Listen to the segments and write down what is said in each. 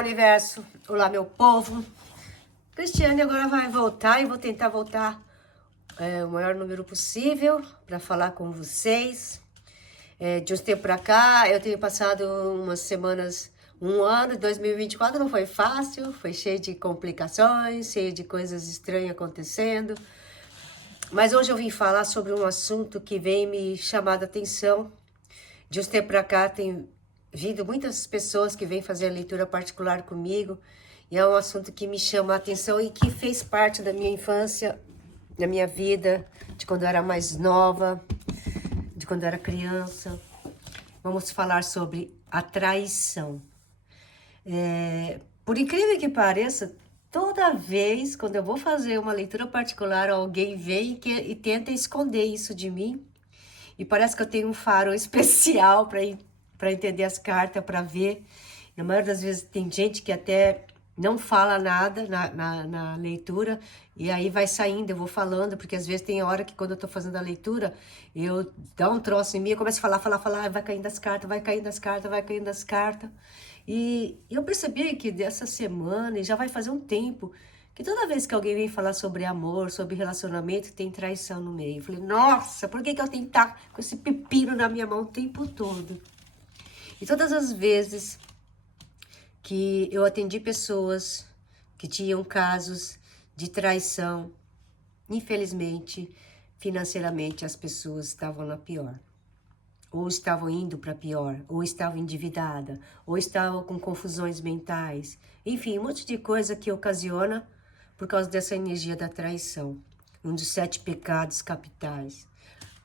universo! Olá, meu povo! Cristiane agora vai voltar e vou tentar voltar o maior número possível para falar com vocês. De uns tempos para cá, eu tenho passado umas semanas, um ano, 2024 não foi fácil, foi cheio de complicações, cheio de coisas estranhas acontecendo. Mas hoje eu vim falar sobre um assunto que vem me chamar a atenção. De uns tempos para cá tem vindo muitas pessoas que vêm fazer a leitura particular comigo, e é um assunto que me chama a atenção e que fez parte da minha infância, da minha vida, de quando eu era mais nova, de quando eu era criança. Vamos falar sobre a traição. Por incrível que pareça, toda vez quando eu vou fazer uma leitura particular, alguém vem e tenta esconder isso de mim, e parece que eu tenho um faro especial para entender as cartas, para ver. Na maioria das vezes tem gente que até não fala nada na leitura, e aí vai saindo, eu vou falando, porque às vezes tem hora que quando eu tô fazendo a leitura, eu dá um troço em mim, eu começo a falar, vai caindo as cartas, vai caindo as cartas, vai caindo as cartas. E eu percebi que dessa semana, e já vai fazer um tempo, que toda vez que alguém vem falar sobre amor, sobre relacionamento, tem traição no meio. Eu falei, nossa, por que eu tenho que estar com esse pepino na minha mão o tempo todo? E todas as vezes que eu atendi pessoas que tinham casos de traição, infelizmente, financeiramente, as pessoas estavam na pior. Ou estavam indo para pior, ou estavam endividadas, ou estavam com confusões mentais. Enfim, um monte de coisa que ocasiona por causa dessa energia da traição. Um dos 7 pecados capitais.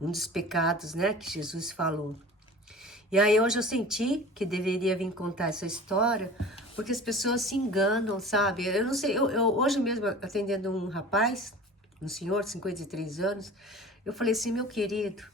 Um dos pecados, né, que Jesus falou. E aí hoje eu senti que deveria vir contar essa história, porque as pessoas se enganam, sabe? Eu não sei, eu hoje mesmo atendendo um rapaz, um senhor de 53 anos, eu falei assim, meu querido,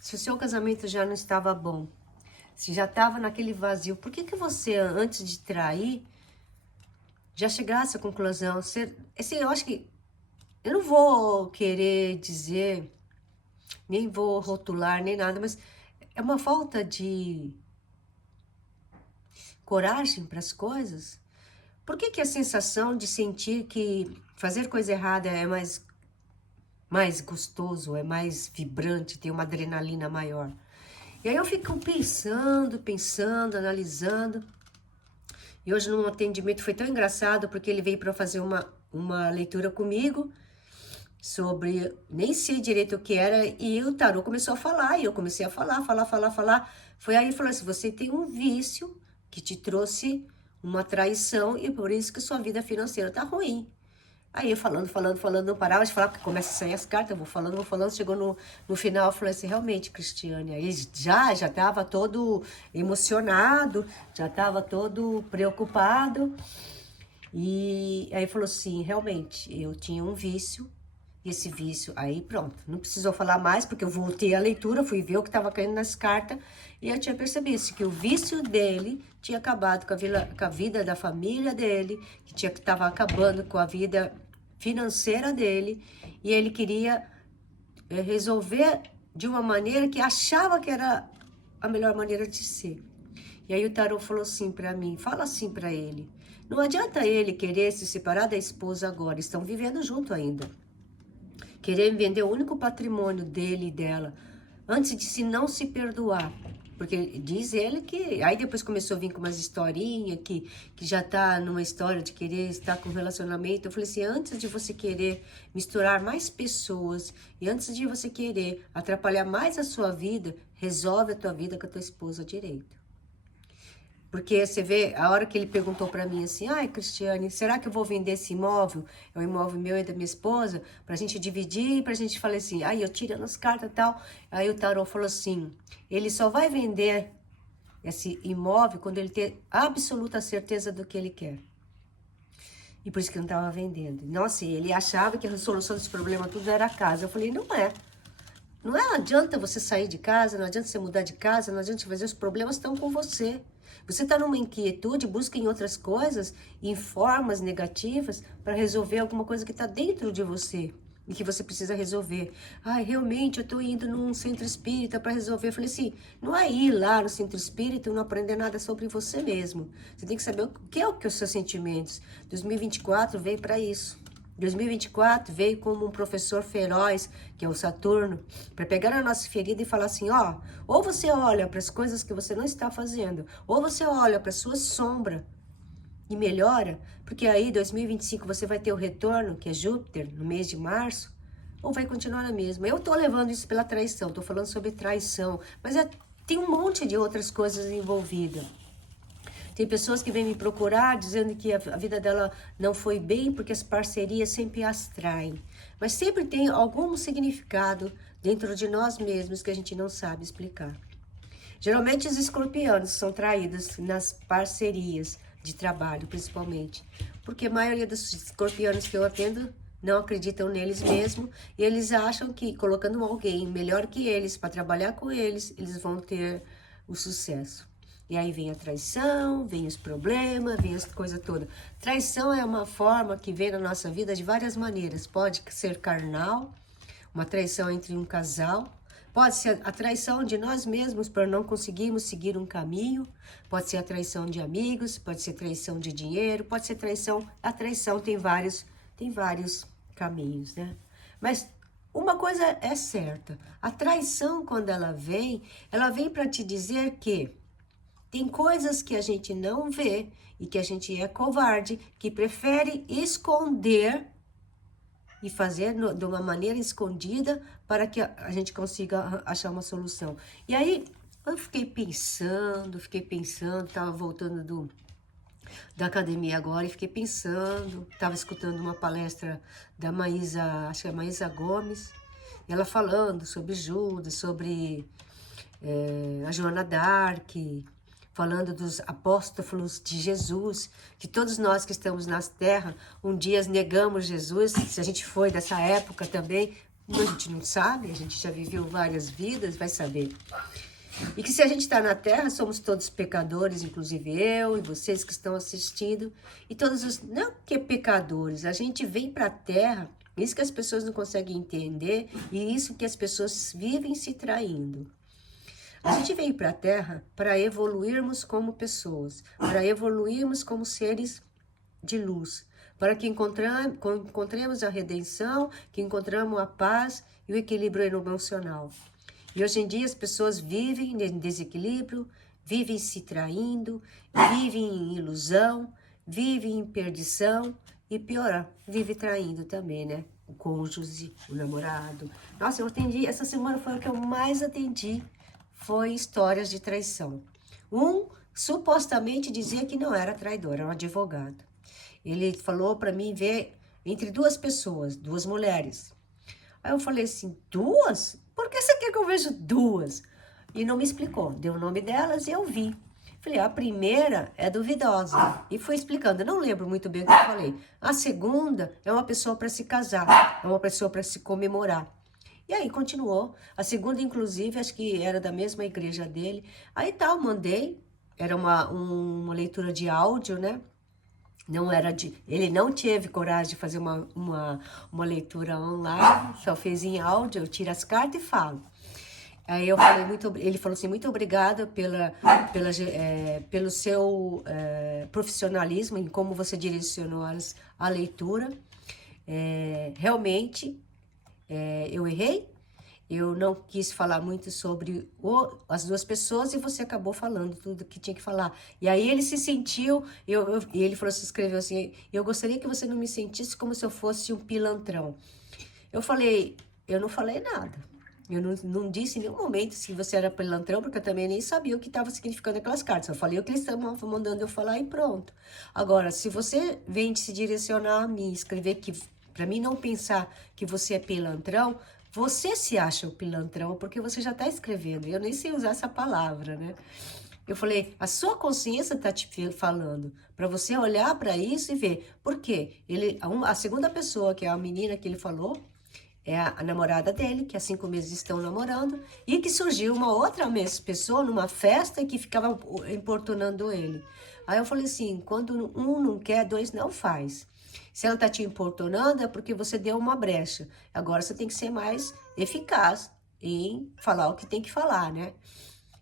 se o seu casamento já não estava bom, se já estava naquele vazio, por que você, antes de trair, já chegasse à conclusão? Assim, eu acho que eu não vou querer dizer, nem vou rotular, nem nada, mas é uma falta de coragem para as coisas. Por que a sensação de sentir que fazer coisa errada é mais gostoso, é mais vibrante, tem uma adrenalina maior? E aí eu fico pensando, analisando. E hoje no atendimento foi tão engraçado, porque ele veio para fazer uma leitura comigo sobre, nem sei direito o que era, e o tarô começou a falar, e eu comecei a falar. Foi aí ele falou assim, você tem um vício que te trouxe uma traição, e por isso que sua vida financeira tá ruim. Aí eu falando, não parava de falar, porque começa a sair as cartas, eu vou falando, chegou no final, eu falei assim, realmente, Cristiane, aí já estava todo emocionado, já estava todo preocupado, e aí falou assim, realmente, eu tinha um vício, e esse vício, aí pronto, não precisou falar mais, porque eu voltei à leitura, fui ver o que estava caindo nas cartas, e eu tinha percebido que o vício dele tinha acabado com a vida da família dele, que estava acabando com a vida financeira dele, e ele queria resolver de uma maneira que achava que era a melhor maneira de ser. E aí o tarô falou assim para mim, fala assim para ele, não adianta ele querer se separar da esposa agora, estão vivendo junto ainda. Querer vender o único patrimônio dele e dela, antes de se não se perdoar. Porque diz ele que... Aí depois começou a vir com umas historinhas, que já tá numa história de querer estar com relacionamento. Eu falei assim, antes de você querer misturar mais pessoas, e antes de você querer atrapalhar mais a sua vida, resolve a tua vida com a tua esposa direito. Porque você vê, a hora que ele perguntou pra mim assim, ai, Cristiane, será que eu vou vender esse imóvel? É um imóvel meu e da minha esposa, pra gente dividir, pra gente falar assim, ai, eu tirando as cartas e tal. Aí o tarô falou assim, ele só vai vender esse imóvel quando ele ter absoluta certeza do que ele quer. E por isso que não tava vendendo. Nossa, ele achava que a solução desse problema tudo era a casa. Eu falei, não é. Não adianta você sair de casa, não adianta você mudar de casa, não adianta você fazer, os problemas estão com você. Você está numa inquietude, busca em outras coisas, em formas negativas, para resolver alguma coisa que está dentro de você. e que você precisa resolver. Ai, realmente, eu estou indo num centro espírita para resolver. Eu falei assim, não é ir lá no centro espírita e não aprender nada sobre você mesmo. Você tem que saber o que é os seus sentimentos. 2024 veio para isso. 2024 veio como um professor feroz, que é o Saturno, para pegar a nossa ferida e falar assim, ó, ou você olha para as coisas que você não está fazendo, ou você olha para a sua sombra e melhora, porque aí 2025 você vai ter o retorno, que é Júpiter, no mês de março, ou vai continuar na mesma. Eu tô levando isso pela traição, tô falando sobre traição, mas tem um monte de outras coisas envolvidas. Tem pessoas que vêm me procurar dizendo que a vida dela não foi bem porque as parcerias sempre as traem. Mas sempre tem algum significado dentro de nós mesmos que a gente não sabe explicar. Geralmente os escorpianos são traídos nas parcerias de trabalho, principalmente. Porque a maioria dos escorpianos que eu atendo não acreditam neles mesmos e eles acham que colocando alguém melhor que eles para trabalhar com eles, eles vão ter o sucesso. E aí vem a traição, vem os problemas, vem as coisas todas. Traição é uma forma que vem na nossa vida de várias maneiras. Pode ser carnal, uma traição entre um casal. Pode ser a traição de nós mesmos por não conseguirmos seguir um caminho. Pode ser a traição de amigos, pode ser traição de dinheiro, pode ser traição... A traição tem vários caminhos, né? Mas uma coisa é certa. A traição, quando ela vem para te dizer que tem coisas que a gente não vê e que a gente é covarde, que prefere esconder e fazer de uma maneira escondida para que a gente consiga achar uma solução. E aí eu fiquei pensando, estava voltando da academia agora e fiquei pensando, estava escutando uma palestra da Maísa, acho que é Maísa Gomes, e ela falando sobre Judas, sobre a Joana d'Arc, falando dos apóstolos de Jesus, que todos nós que estamos na terra, um dia negamos Jesus, se a gente foi dessa época também, a gente não sabe, a gente já viveu várias vidas, vai saber. E que se a gente está na terra, somos todos pecadores, inclusive eu e vocês que estão assistindo, e todos os, não que pecadores, a gente vem para a terra, isso que as pessoas não conseguem entender, e isso que as pessoas vivem se traindo. A gente veio para a Terra para evoluirmos como pessoas, para evoluirmos como seres de luz, para que encontremos a redenção, que encontremos a paz e o equilíbrio emocional. E hoje em dia as pessoas vivem em desequilíbrio, vivem se traindo, vivem em ilusão, vivem em perdição e pior, vivem traindo também, né? O cônjuge, o namorado. Nossa, eu atendi, essa semana foi o que eu mais atendi. Foi histórias de traição. Um supostamente dizia que não era traidor, era um advogado. Ele falou para mim ver entre duas pessoas, duas mulheres. Aí eu falei assim, duas? Por que você quer que eu veja duas? E não me explicou, deu o nome delas e eu vi. Falei, a primeira é duvidosa. E foi explicando, eu não lembro muito bem o que eu falei. A segunda é uma pessoa para se casar, é uma pessoa para se comemorar. E aí continuou. A segunda, inclusive, acho que era da mesma igreja dele. Aí tal, mandei. Era uma leitura de áudio, né? Não era de... Ele não teve coragem de fazer uma leitura online. Só fez em áudio. Eu tiro as cartas e falo. Aí eu falei, ele falou assim, muito obrigada pelo seu profissionalismo em como você direcionou a leitura. Realmente... eu errei, eu não quis falar muito sobre as duas pessoas e você acabou falando tudo que tinha que falar. E aí ele se sentiu, e ele falou, se escreveu assim, eu gostaria que você não me sentisse como se eu fosse um pilantrão. Eu falei, eu não falei nada. Eu não disse em nenhum momento se você era pilantrão, porque eu também nem sabia o que estava significando aquelas cartas. Eu falei o que eles estavam mandando eu falar e pronto. Agora, se você vem se direcionar a mim, escrever que... Para mim não pensar que você é pilantrão, você se acha o pilantrão, porque você já está escrevendo. Eu nem sei usar essa palavra, né? Eu falei, a sua consciência está te falando, para você olhar para isso e ver. Por quê? A segunda pessoa, que é a menina que ele falou, é a namorada dele, que há 5 meses estão namorando, e que surgiu uma outra pessoa numa festa que ficava importunando ele. Aí eu falei assim, quando um não quer, dois não faz. Se ela tá te importunando, é porque você deu uma brecha. Agora você tem que ser mais eficaz em falar o que tem que falar, né?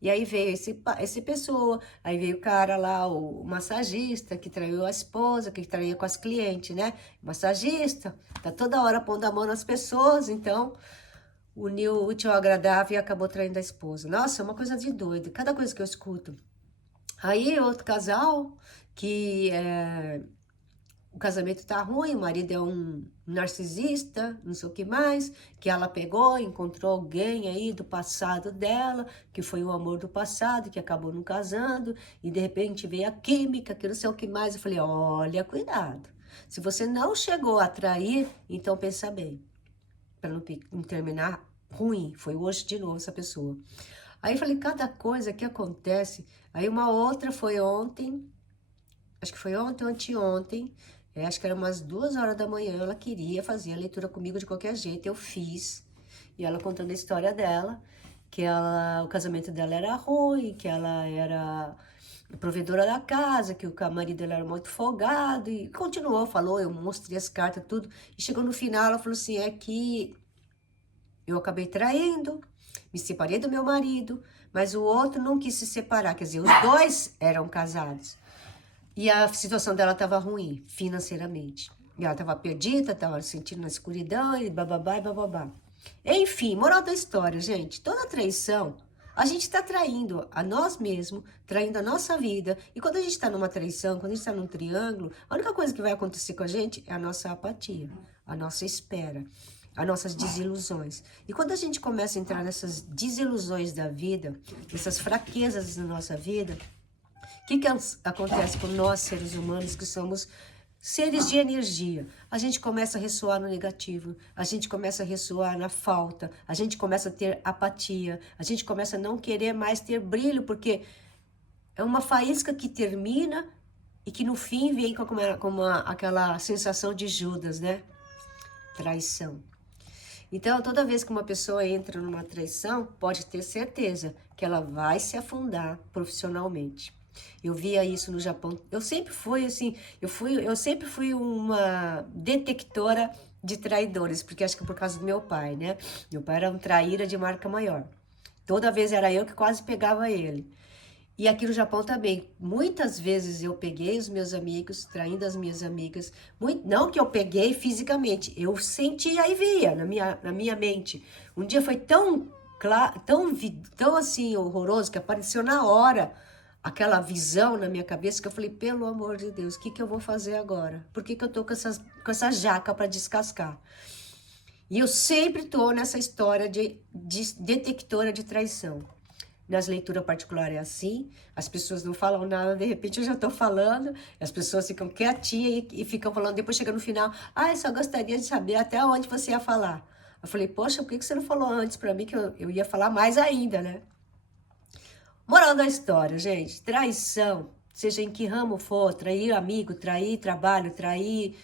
E aí veio esse pessoa, aí veio o cara lá, o massagista, que traiu a esposa, que traía com as clientes, né? Massagista, tá toda hora pondo a mão nas pessoas, então uniu o útil ao agradável e acabou traindo a esposa. Nossa, é uma coisa de doido, cada coisa que eu escuto. Aí outro casal que o casamento tá ruim, o marido é um narcisista, não sei o que mais, que ela pegou, encontrou alguém aí do passado dela, que foi o amor do passado, que acabou não casando, e de repente veio a química, que não sei o que mais. Eu falei, olha, cuidado. Se você não chegou a trair, então pensa bem, para não terminar ruim. Foi hoje de novo essa pessoa. Aí eu falei, cada coisa que acontece. Aí uma outra foi ontem, acho que foi ontem ou anteontem, acho que era umas 2 horas da manhã, ela queria fazer a leitura comigo de qualquer jeito, eu fiz. E ela contando a história dela, que o casamento dela era ruim, que ela era provedora da casa, que o marido dela era muito folgado, e continuou, falou, eu mostrei as cartas, tudo. E chegou no final, ela falou assim, é que eu acabei traindo, me separei do meu marido, mas o outro não quis se separar, quer dizer, os dois eram casados. E a situação dela estava ruim, financeiramente. E ela estava perdida, estava sentindo na escuridão, e bababá, e bababá. Enfim, moral da história, gente. Toda traição, a gente está traindo a nós mesmos, traindo a nossa vida. E quando a gente está numa traição, quando a gente está num triângulo, a única coisa que vai acontecer com a gente é a nossa apatia, a nossa espera, as nossas desilusões. E quando a gente começa a entrar nessas desilusões da vida, essas fraquezas na nossa vida, o que acontece com nós, seres humanos, que somos seres de energia? A gente começa a ressoar no negativo, a gente começa a ressoar na falta, a gente começa a ter apatia, a gente começa a não querer mais ter brilho, porque é uma faísca que termina e que no fim vem com aquela sensação de Judas, né? Traição. Então, toda vez que uma pessoa entra numa traição, pode ter certeza que ela vai se afundar profissionalmente. Eu via isso no Japão. Eu sempre fui assim, eu sempre fui uma detectora de traidores, porque acho que por causa do meu pai, né? Meu pai era um traíra de marca maior. Toda vez era eu que quase pegava ele. E aqui no Japão também, muitas vezes eu peguei os meus amigos, traindo as minhas amigas. Não que eu peguei fisicamente, eu sentia e via na minha mente. Um dia foi tão claro, tão assim horroroso, que apareceu na hora aquela visão na minha cabeça, que eu falei, pelo amor de Deus, o que eu vou fazer agora? Por que eu tô com essa jaca para descascar? E eu sempre tô nessa história de detectora de traição. Nas leituras particulares é assim, as pessoas não falam nada, de repente eu já estou falando, as pessoas ficam quietinhas e ficam falando, depois chega no final, eu só gostaria de saber até onde você ia falar. Eu falei, poxa, por que você não falou antes para mim, que eu ia falar mais ainda, né? Moral da história, gente, traição, seja em que ramo for, trair amigo, trair trabalho, trair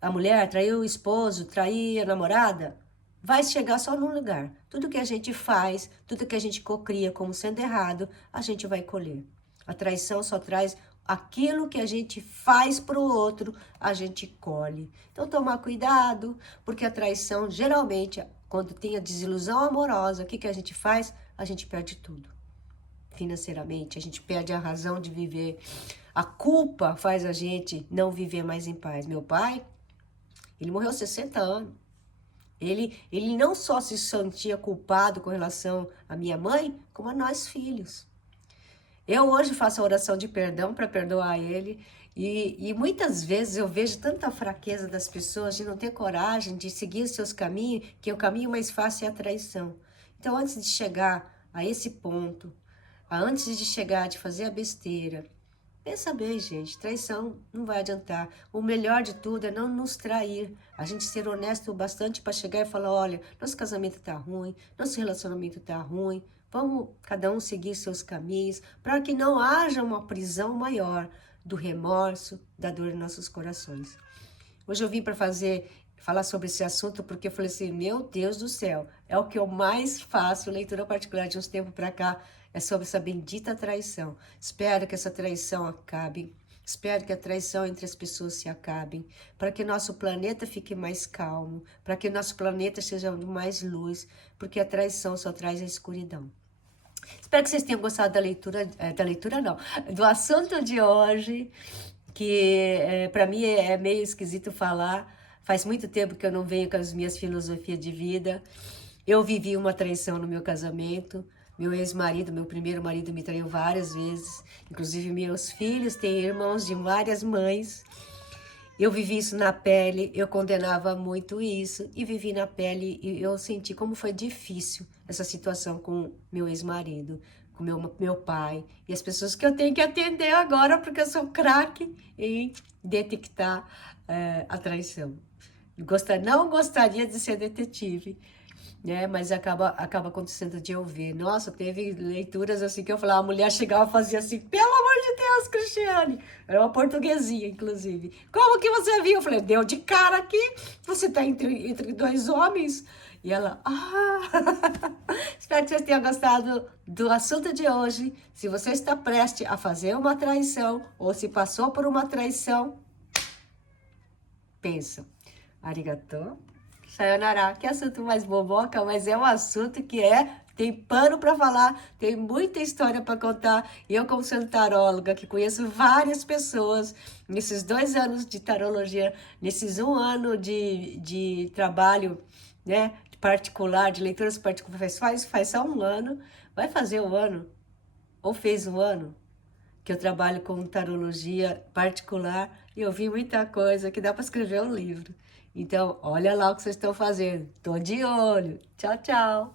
a mulher, trair o esposo, trair a namorada, vai chegar só num lugar. Tudo que a gente faz, tudo que a gente cocria como sendo errado, a gente vai colher. A traição só traz aquilo que a gente faz para o outro, a gente colhe. Então, tomar cuidado, porque a traição, geralmente, quando tem a desilusão amorosa, o que a gente faz? A gente perde tudo. Financeiramente, a gente perde a razão de viver. A culpa faz a gente não viver mais em paz. Meu pai, ele morreu aos 60 anos. Ele não só se sentia culpado com relação à minha mãe, como a nós filhos. Eu hoje faço a oração de perdão para perdoar ele. E muitas vezes eu vejo tanta fraqueza das pessoas de não ter coragem de seguir os seus caminhos, que o caminho mais fácil é a traição. Então, antes de chegar a esse ponto, antes de chegar de fazer a besteira, pensa bem, gente, traição não vai adiantar. O melhor de tudo é não nos trair. A gente ser honesto o bastante para chegar e falar, olha, nosso casamento tá ruim, nosso relacionamento tá ruim, vamos cada um seguir seus caminhos, para que não haja uma prisão maior do remorso, da dor em nossos corações. Hoje eu vim para falar sobre esse assunto porque eu falei assim, meu Deus do céu, é o que eu mais faço, leitura particular de uns tempos para cá, é sobre essa bendita traição. Espero que essa traição acabe, Espero que a traição entre as pessoas se acabe, para que nosso planeta fique mais calmo, para que nosso planeta seja de mais luz, porque a traição só traz a escuridão. Espero que vocês tenham gostado da leitura não, do assunto de hoje, que para mim é meio esquisito falar. Faz muito tempo que eu não venho com as minhas filosofias de vida. Eu vivi uma traição no meu casamento. Meu ex-marido, meu primeiro marido, me traiu várias vezes. Inclusive, meus filhos têm irmãos de várias mães. Eu vivi isso na pele, eu condenava muito isso. E vivi na pele e eu senti como foi difícil essa situação com meu ex-marido, com meu pai. E as pessoas que eu tenho que atender agora, porque eu sou craque em detectar a traição. Não gostaria de ser detetive, né? Mas acaba acontecendo de eu ver. Nossa, teve leituras assim que eu falava, a mulher chegava e fazia assim, pelo amor de Deus, Cristiane. Era uma portuguesinha, inclusive. Como que você viu? Eu falei, deu de cara aqui, você tá entre dois homens. E ela, Espero que vocês tenham gostado do assunto de hoje. Se você está prestes a fazer uma traição, ou se passou por uma traição, pensa. Arigatô. Sayonara. Que assunto mais boboca, mas é um assunto que tem pano para falar, tem muita história para contar. E eu, como sendo taróloga, que conheço várias pessoas, nesses 2 anos de tarologia, nesses 1 ano de trabalho, né, particular, de leituras particulares, faz só 1 ano, vai fazer 1 ano, ou fez 1 ano, que eu trabalho com tarologia particular e eu vi muita coisa que dá para escrever um livro. Então, olha lá o que vocês estão fazendo. Tô de olho. Tchau, tchau.